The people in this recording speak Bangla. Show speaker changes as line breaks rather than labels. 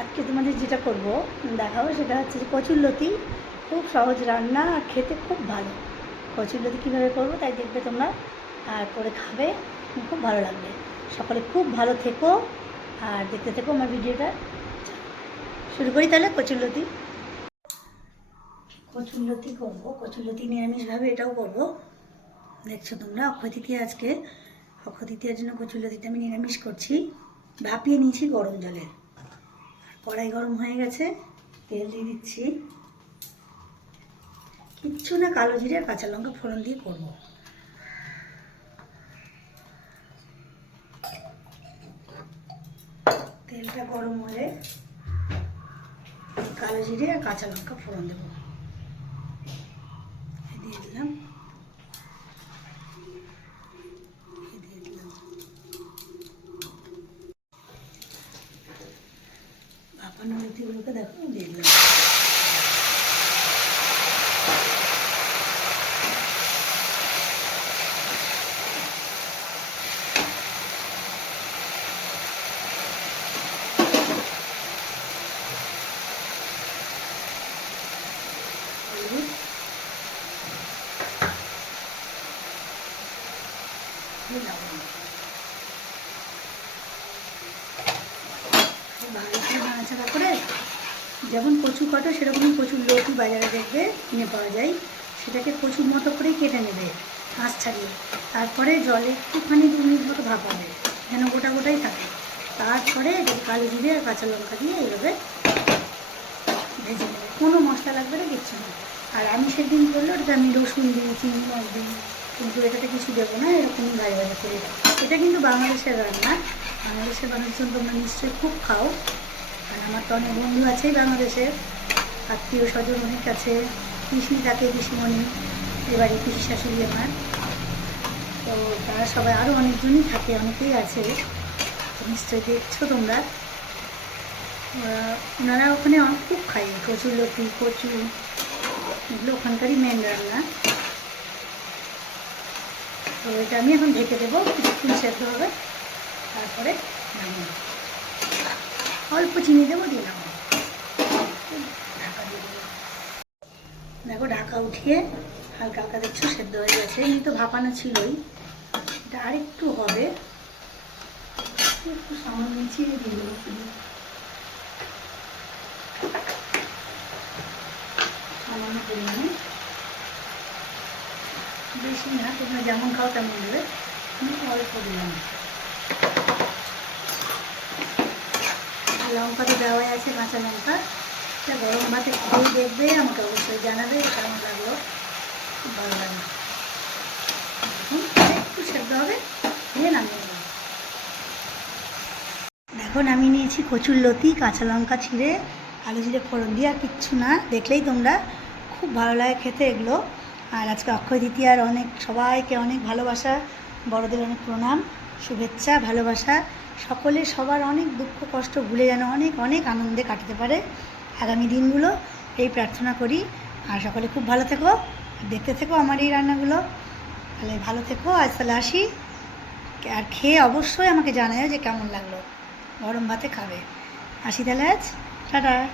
আজকে তোমাদের যেটা করব দেখাবো সেটা হচ্ছে যে কচুরলতি খুব সহজ রান্না আর খেতে খুব ভালো। কচুরলতি কীভাবে করব তাই দেখবে তোমরা, আর করে খাবে খুব ভালো লাগবে। সকলে খুব ভালো থেকো, আর দেখতে থেকো আমার ভিডিওটা। শুরু করি তাহলে কচুরলতি কচুরলতি করব কচুরলতি নিরামিষভাবে এটাও করব। দেখছ তোমরা, অক্ষয় তৃতীয়া আজকে। অক্ষয় তৃতীয়ার জন্য কচুরলতিটা আমি নিরামিষ করছি। ভাপিয়ে নিয়েছি গরম জলে। কড়াই গরম হয়ে গেছে, তেল দিয়ে দিচ্ছি। কিচ্ছু না, কালো জিরে আর কাঁচা লঙ্কা ফোড়ন দিয়ে করব। তেলটা গরম হলে কালো জিরে আর কাঁচা লঙ্কা ফোড়ন দেবো এই দিয়ে দিলাম এই দিয়ে দিলাম ভাপানো রুটিগুলোকে দেখো দিয়ে দিলাম হলুদ এই লবণ ভালো করে করে যেমন কচু কাটো, সেরকমই কচুর লতি বাজারে দেখবে কিনে পাওয়া যায়। সেটাকে কচুর মতো করেই কেটে নেবে আঁশ ছাড়িয়ে। তারপরে জলে একটুখানি দু মিনিট মতো ভাপাবে, যেন গোটা গোটাই থাকে। তারপরে কালো জিরে আর কাঁচা লঙ্কা দিয়ে এইভাবে ভেজে নেবে। কোনো মশলা লাগবে না, কিচ্ছু না। আর আমি সেদিন করলে ওটাতে আমি রসুন দিই, চিনি মাছ দিই, কিন্তু এটাতে কিছু দেবো না, এরকমই ভাই ভাজা করে এটা কিন্তু বাংলাদেশের রান্না। বাংলাদেশের মানুষজন তোমরা নিশ্চয়ই খুব খাও। আর আমার তো অনেক বন্ধু আছেই বাংলাদেশের আত্মীয় স্বজন অনেক আছে। পিসি থাকে, পিসিমণি এবারে পিসি শাশুড়ি আমার। তো তারা সবাই আরও অনেকজনই থাকে, অনেকেই আছে। নিশ্চয়ই দেখছ তোমরা। ওনারা ওখানে খুব খায় কচু লতি কচু। এগুলো ওখানকারই মেন রান্না। তো এটা আমি এখন ঢেকে দেবো, কিছুক্ষণ সেদ্ধ হবে। তারপরে। অল্প চিনি দেবো ঢাকা দিয়ে দেবো দেখো, ঢাকা উঠিয়ে হালকা হালকা দেখছ, সেদ্ধ হয়ে গেছে। এমনি তো ভাপানো ছিলই। এটা আরেকটু হবে। একটু সামান্য চিনি দিয়ে দেবো। সামান্য বেশি না, তোমরা যেমন খাও তেমন দেবে অল্প দিলাম লঙ্কা তো দেওয়াই আছে, কাঁচা লঙ্কা। এটা গরম ভাতে খেয়ে দেখবে, আমাকে অবশ্যই জানাবে, কেমন লাগল ভালো এখন একটু সেদ্ধ হবে দিয়ে নামিয়ে দেবো দেখো, নামিয়ে নিয়েছি কচুর লতি, কাঁচা লঙ্কা ছিঁড়ে, আলু জিরে ফোড়ন দিয়ে, আর কিচ্ছু না। দেখলেই তোমরা খুব ভালো লাগে খেতে এগুলো। আর আজকে অক্ষয় তৃতীয়ার অনেক, সবাইকে অনেক ভালোবাসা, বড়দের অনেক প্রণাম, শুভেচ্ছা, ভালোবাসা। সকলে সবার অনেক দুঃখ, কষ্ট ভুলে যেন অনেক অনেক আনন্দে কাটাতে পারে। আগামী দিনগুলো এই প্রার্থনা করি। আর সকলে খুব ভালো থেকো, দেখতে থেকো আমার এই রান্নাগুলো। তাহলে ভালো থেকো, আজ তাহলে আসি। আর খেয়ে অবশ্যই আমাকে জানায় যে কেমন লাগল। গরম ভাতে খাবে। আসি তাহলে আজ। টাটা।